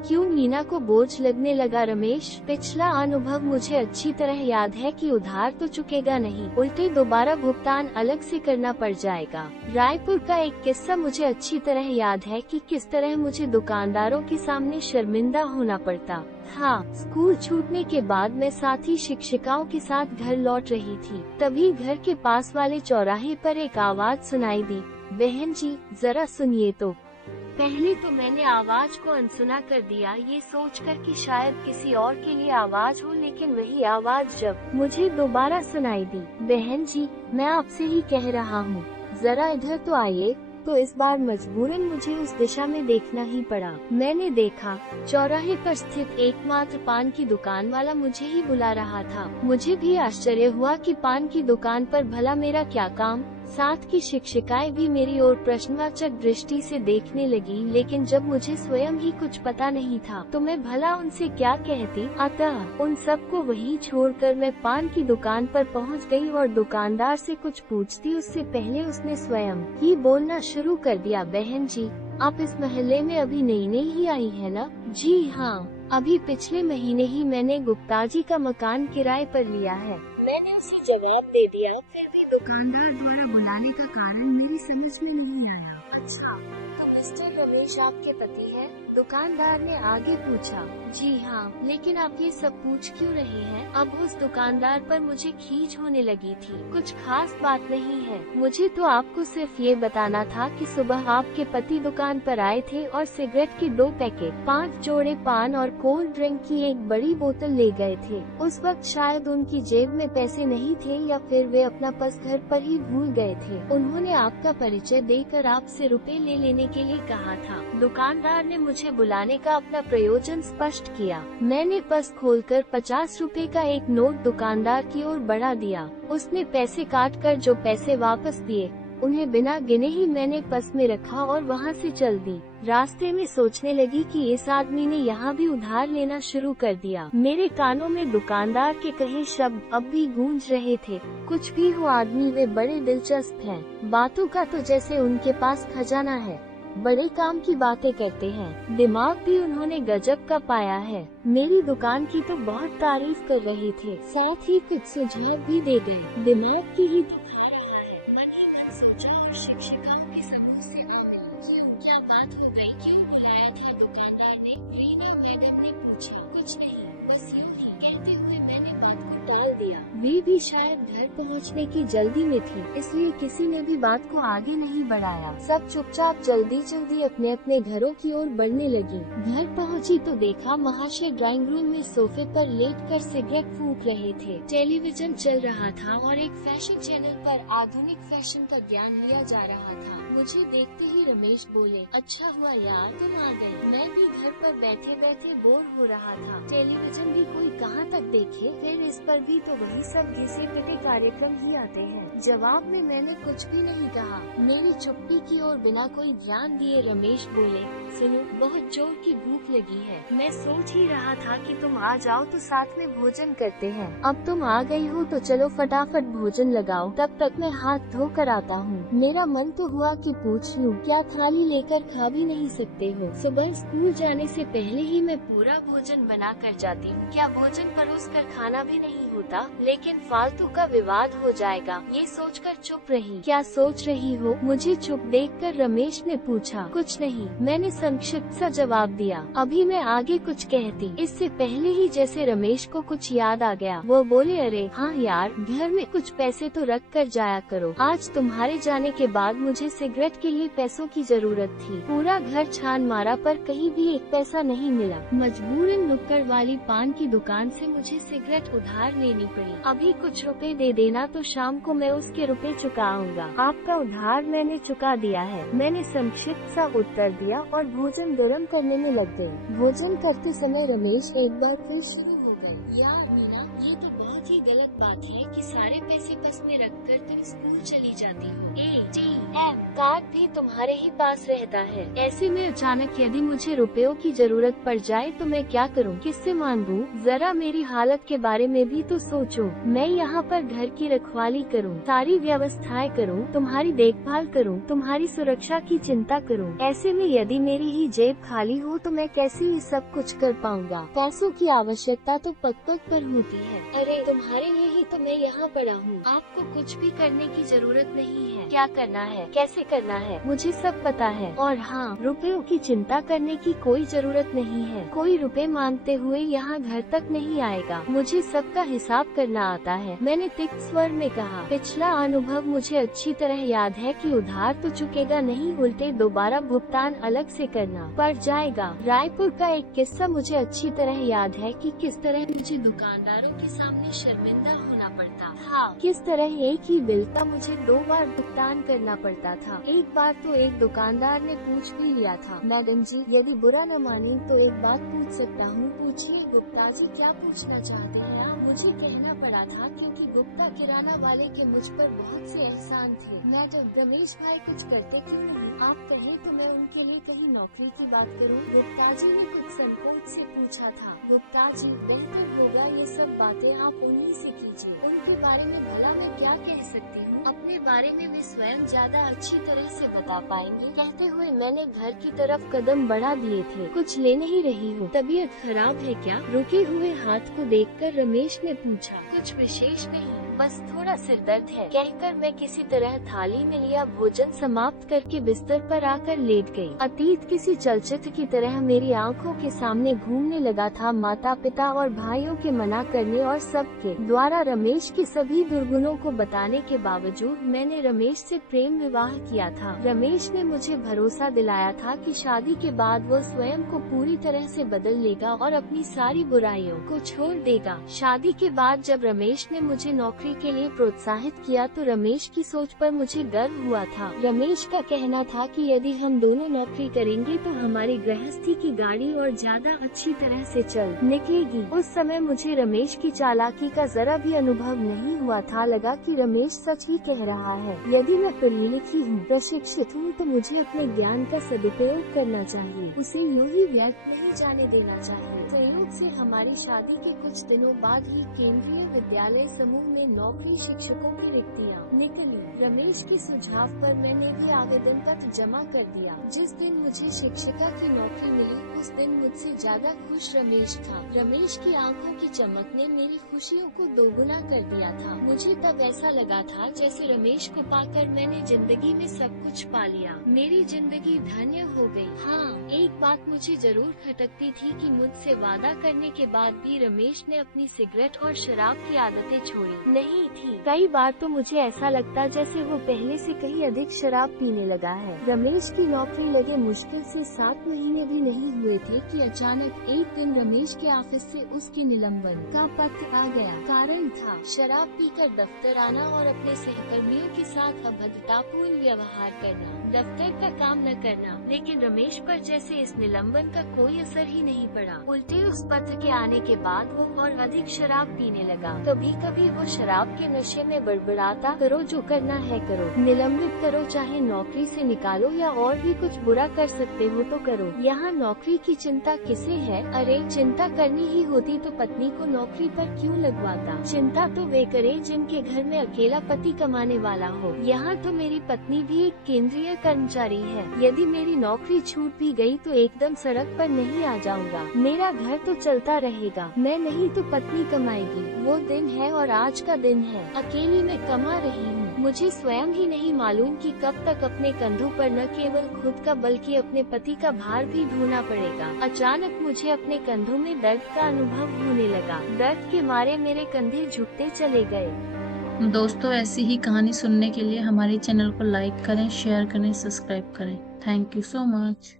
क्यों मीना को बोझ लगने लगा रमेश। पिछला अनुभव मुझे अच्छी तरह याद है कि उधार तो चुकेगा नहीं, उल्टे दोबारा भुगतान अलग से करना पड़ जाएगा। रायपुर का एक किस्सा मुझे अच्छी तरह याद है कि किस तरह मुझे दुकानदारों के सामने शर्मिंदा होना पड़ता। हाँ, स्कूल छूटने के बाद मैं साथी शिक्षिकाओं के साथ घर लौट रही थी, तभी घर के पास वाले चौराहे पर एक आवाज सुनाई दी, बहन जी जरा सुनिए तो। पहले तो मैंने आवाज को अनसुना कर दिया, ये सोचकर कि शायद किसी और के लिए आवाज हो, लेकिन वही आवाज जब मुझे दोबारा सुनाई दी, बहन जी मैं आपसे ही कह रहा हूँ, जरा इधर तो आइए। तो इस बार मजबूरन मुझे उस दिशा में देखना ही पड़ा। मैंने देखा चौराहे पर स्थित एकमात्र पान की दुकान वाला मुझे ही बुला रहा था। मुझे भी आश्चर्य हुआ कि पान की दुकान पर भला मेरा क्या काम। साथ की शिक्षिकाएं भी मेरी ओर प्रश्नवाचक दृष्टि से देखने लगी, लेकिन जब मुझे स्वयं ही कुछ पता नहीं था तो मैं भला उनसे क्या कहती। अतः उन सबको वहीं छोड़कर मैं पान की दुकान पर पहुंच गई और दुकानदार से कुछ पूछती उससे पहले उसने स्वयं ही बोलना शुरू कर दिया, बहन जी आप इस मोहल्ले में अभी नई नई ही आई है ना? जी हाँ, अभी पिछले महीने ही मैंने गुप्ता जी का मकान किराए पर लिया है। मैंने उसे जवाब दे दिया, फिर भी दुकानदार द्वारा बुलाने का कारण मेरी समझ में नहीं आया। अच्छा, तो मिस्टर रमेश आपके पति हैं? दुकानदार ने आगे पूछा। जी हाँ, लेकिन आप ये सब पूछ क्यों रहे हैं? अब उस दुकानदार पर मुझे खींच होने लगी थी। कुछ खास बात नहीं है, मुझे तो आपको सिर्फ ये बताना था कि सुबह आपके पति दुकान पर आए थे और सिगरेट के 2 पैकेट, 5 जोड़े पान और कोल्ड ड्रिंक की एक बड़ी बोतल ले गए थे। उस वक्त शायद उनकी जेब में पैसे नहीं थे या फिर वे अपना पर्स घर पर ही भूल गए थे। उन्होंने आपका परिचय देकर आपसे रुपए ले लेने के लिए कहा था। दुकानदार ने मुझे बुलाने का अपना प्रयोजन स्पष्ट किया। मैंने पर्स खोलकर 50 रुपए का एक नोट दुकानदार की ओर बढ़ा दिया। उसने पैसे काटकर जो पैसे वापस दिए, उन्हें बिना गिने ही मैंने पर्स में रखा और वहां से चल दी। रास्ते में सोचने लगी कि इस आदमी ने यहाँ भी उधार लेना शुरू कर दिया। मेरे कानों में दुकानदार के कहे शब्द अब भी गूंज रहे थे, कुछ भी हो आदमी वे बड़े दिलचस्प हैं। बातों का तो जैसे उनके पास खजाना है, बड़े काम की बातें करते हैं। दिमाग भी उन्होंने गजब का पाया है। मेरी दुकान की तो बहुत तारीफ कर रहे थे, साथ ही कुछ सुझाव भी दे गए। दिमाग की ही दिखा रहा है। मन ही मन सोचा और शिक्षिकाओं के समूह से आ मिली। क्यों, क्या बात हो गई? क्यों बुलाया था दुकानदार ने? रीना मैडम ने पूछा। कुछ नहीं, बस यूं ही, कहते हुए मैंने बात को टाल दिया। वे भी शायद घर पहुंचने की जल्दी में थी, इसलिए किसी ने भी बात को आगे नहीं बढ़ाया। सब चुपचाप जल्दी जल्दी अपने अपने घरों की ओर बढ़ने लगी। घर पहुंची तो देखा महाशय ड्राइंग रूम में सोफे पर लेटकर सिगरेट फूंक रहे थे। टेलीविजन चल रहा था और एक फैशन चैनल पर आधुनिक फैशन का ज्ञान लिया जा रहा था। मुझे देखते ही रमेश बोले, अच्छा हुआ यार तुम आ गई। मैं भी घर पर बैठे बैठे बोर हो रहा था। टेलीविजन भी कोई कहाँ तक देखे, फिर इस पर भी तो वही सब घिसे पिटे कार्यक्रम ही आते हैं। जवाब में मैंने कुछ भी नहीं कहा। मेरी चुप्पी की ओर बिना कोई ध्यान दिए रमेश बोले, सुनो बहुत जोर की भूख लगी है। मैं सोच ही रहा था कि तुम आ जाओ तो साथ में भोजन करते हैं। अब तुम आ गई हो तो चलो फटाफट भोजन लगाओ, तब तक मैं हाथ धो कर आता हूँ। मेरा मन तो हुआ कि पूछ लूं, क्या थाली लेकर खा भी नहीं सकते हो? सुबह स्कूल जाने से पहले ही मैं पूरा भोजन बना कर जाती हूँ। क्या भोजन परोस कर खाना भी नहीं होता? लेकिन फालतू का विवाद हो जाएगा, ये सोचकर चुप रही। क्या सोच रही हो? मुझे चुप देखकर रमेश ने पूछा। कुछ नहीं, मैंने संक्षिप्त सा जवाब दिया। अभी मैं आगे कुछ कहती, इससे पहले ही जैसे रमेश को कुछ याद आ गया। वो बोले, अरे हाँ यार, घर में कुछ पैसे तो रख कर जाया करो। आज तुम्हारे जाने के बाद मुझे सिगरेट के लिए पैसों की जरूरत थी। पूरा घर छान मारा पर कहीं भी एक पैसा नहीं मिला। मजबूरन नुक्कड़ वाली पान की दुकान से मुझे सिगरेट उधार लेनी पड़ी। अभी कुछ रुपए दे देना तो शाम को मैं उसके रुपए चुकाऊंगा। आपका उधार मैंने चुका दिया है, मैंने संक्षिप्त सा उत्तर दिया और भोजन गर्म करने में लग गई। भोजन करते समय रमेश एक बार फिर शुरू हो गए, यार मीना, ये तो बहुत ही गलत बात है कि सारे पैसे बस में रखकर तुम स्कूल चली जाती हो। ATM कार्ड भी तुम्हारे ही पास रहता है। ऐसे में अचानक यदि मुझे रुपयों की जरूरत पड़ जाए तो मैं क्या करूं? किससे मांगूं? जरा मेरी हालत के बारे में भी तो सोचो। मैं यहाँ पर घर की रखवाली करूं, सारी व्यवस्थाएं करूं, तुम्हारी देखभाल करूं, तुम्हारी सुरक्षा की चिंता करूं। ऐसे में यदि मेरी ही जेब खाली हो तो मैं कैसे ये सब कुछ कर पाऊंगा? पैसों की आवश्यकता तो पग पग पर होती है। अरे तुम्हारे लिए ही तो मैं यहाँ पड़ा हूँ। आपको कुछ भी करने की जरूरत नहीं है। क्या करना है, कैसे करना है, मुझे सब पता है। और हाँ, रुपयों की चिंता करने की कोई जरूरत नहीं है। कोई रुपए मांगते हुए यहाँ घर तक नहीं आएगा। मुझे सबका हिसाब करना आता है। मैंने तिक्त स्वर में कहा, पिछला अनुभव मुझे अच्छी तरह याद है कि उधार तो चुकेगा नहीं, उल्टे दोबारा भुगतान अलग से करना पड़ जाएगा। रायपुर का एक किस्सा मुझे अच्छी तरह याद है कि किस तरह मुझे दुकानदारों के सामने शर्मिंदा होना पड़ता था। किस तरह एक ही बिल का मुझे 2 बार भुगतान करना पड़ता था। एक बार तो एक दुकानदार ने पूछ भी लिया था, मैडम जी यदि बुरा न माने तो एक बात पूछ सकता हूँ? पूछिए गुप्ता जी, क्या पूछना चाहते हैं आप? मुझे कहना पड़ा था क्योंकि गुप्ता किराना वाले के मुझ पर बहुत से एहसान थे। मैडम, रमेश भाई कुछ करते क्यों नहीं? आप कहें तो मैं उनके लिए कहीं नौकरी की बात करूं? गुप्ता जी ने कुछ संकोच से पूछा था। गुप्ता जी, बेहतर होगा ये सब बातें आप उन्हीं से कीजिए। उनके बारे में भला मैं क्या कह सकती हूँ? अपने बारे में वे स्वयं ज्यादा अच्छी तरह से बता पाएंगे। कहते हुए मैंने घर की तरफ कदम बढ़ा दिए थे। कुछ ले नहीं रही हूँ, तबीयत खराब है क्या? रुके हुए हाथ को देखकर रमेश ने पूछा। कुछ विशेष नहीं, बस थोड़ा सिर दर्द है, कहकर मैं किसी तरह थाली में लिया भोजन समाप्त करके बिस्तर पर आकर लेट गई। अतीत किसी चलचित्र की तरह मेरी आंखों के सामने घूमने लगा था। माता पिता और भाइयों के मना करने और सबके द्वारा रमेश के सभी दुर्गुणों को बताने के बावजूद मैंने रमेश से प्रेम विवाह किया था। रमेश ने मुझे भरोसा दिलाया था कि शादी के बाद वो स्वयं को पूरी तरह से बदल लेगा और अपनी सारी बुराइयों को छोड़ देगा। शादी के बाद जब रमेश ने मुझे नौकरी के लिए प्रोत्साहित किया तो रमेश की सोच पर मुझे गर्व हुआ था। रमेश का कहना था कि यदि हम दोनों नौकरी करेंगे तो हमारी गृहस्थी की गाड़ी और ज्यादा अच्छी तरह से चल निकलेगी। उस समय मुझे रमेश की चालाकी का जरा भी अनुभव नहीं हुआ था। लगा कि रमेश सच ही कह रहा है। यदि मैं पढ़ी लिखी हूँ, प्रशिक्षित हूँ, तो मुझे अपने ज्ञान का सदुपयोग करना चाहिए। उसे यूं ही व्यर्थ नहीं जाने देना चाहिए। संयोग से हमारी शादी के कुछ दिनों बाद ही केंद्रीय विद्यालय समूह में नौकरी शिक्षकों की रिक्तियाँ निकली। रमेश के सुझाव पर मैंने भी आवेदन पत्र जमा कर दिया। जिस दिन मुझे शिक्षिका की नौकरी मिली उस दिन मुझसे ज्यादा खुश रमेश था। रमेश की आंखों की चमक ने मेरी खुशियों को दोगुना कर दिया था। मुझे तब ऐसा लगा था जैसे रमेश को पाकर मैंने जिंदगी में सब कुछ पा लिया। मेरी जिंदगी धन्य हो गई। हाँ, एक बात मुझे जरूर खटकती थी कि मुझसे वादा करने के बाद भी रमेश ने अपनी सिगरेट और शराब की आदतें छोड़ी नहीं थी। कई बार तो मुझे ऐसा लगता जैसे वो पहले से कहीं अधिक शराब पीने लगा है। रमेश की नौकरी लगे मुश्किल से 7 महीने भी नहीं हुए थे कि अचानक एक दिन रमेश के ऑफिस से उसके निलंबन का पत्र आ गया। कारण था शराब पीकर दफ्तर आना और अपने सहकर्मियों के साथ अभद्रतापूर्ण व्यवहार करना, दफ्तर का काम न करना। लेकिन रमेश पर जैसे इस निलंबन का कोई असर ही नहीं पड़ा। उल्टे उस पत्र के आने के बाद वो और अधिक शराब पीने लगा। कभी कभी वो शराब के नशे में बड़बड़ाता, करो जो करना है करो, निलंबित करो, चाहे नौकरी से निकालो या और भी कुछ बुरा कर सकते हो तो करो। यहाँ नौकरी की चिंता किसे है? अरे चिंता करनी ही होती तो पत्नी को नौकरी पर क्यों लगवाता? चिंता तो वे करे जिनके घर में अकेला पति कमाने वाला हो। यहाँ तो मेरी पत्नी भी एक केंद्रीय कर्मचारी है। यदि मेरी नौकरी छूट भी गई तो एकदम सड़क पर नहीं आ जाऊंगा। मेरा घर तो चलता रहेगा। मैं नहीं तो पत्नी कमाएगी। वो दिन है और आज का दिन है। अकेली मैं कमा रही हूँ। मुझे स्वयं ही नहीं मालूम कि कब तक अपने कंधों पर न केवल खुद का बल्कि अपने पति का भार भी ढोना पड़ेगा। अचानक मुझे अपने कंधों में दर्द का अनुभव होने लगा। दर्द के मारे मेरे कंधे झुकते चले गए। दोस्तों, ऐसी ही कहानी सुनने के लिए हमारे चैनल को लाइक करें, शेयर करें, सब्सक्राइब करें। Thank you so much.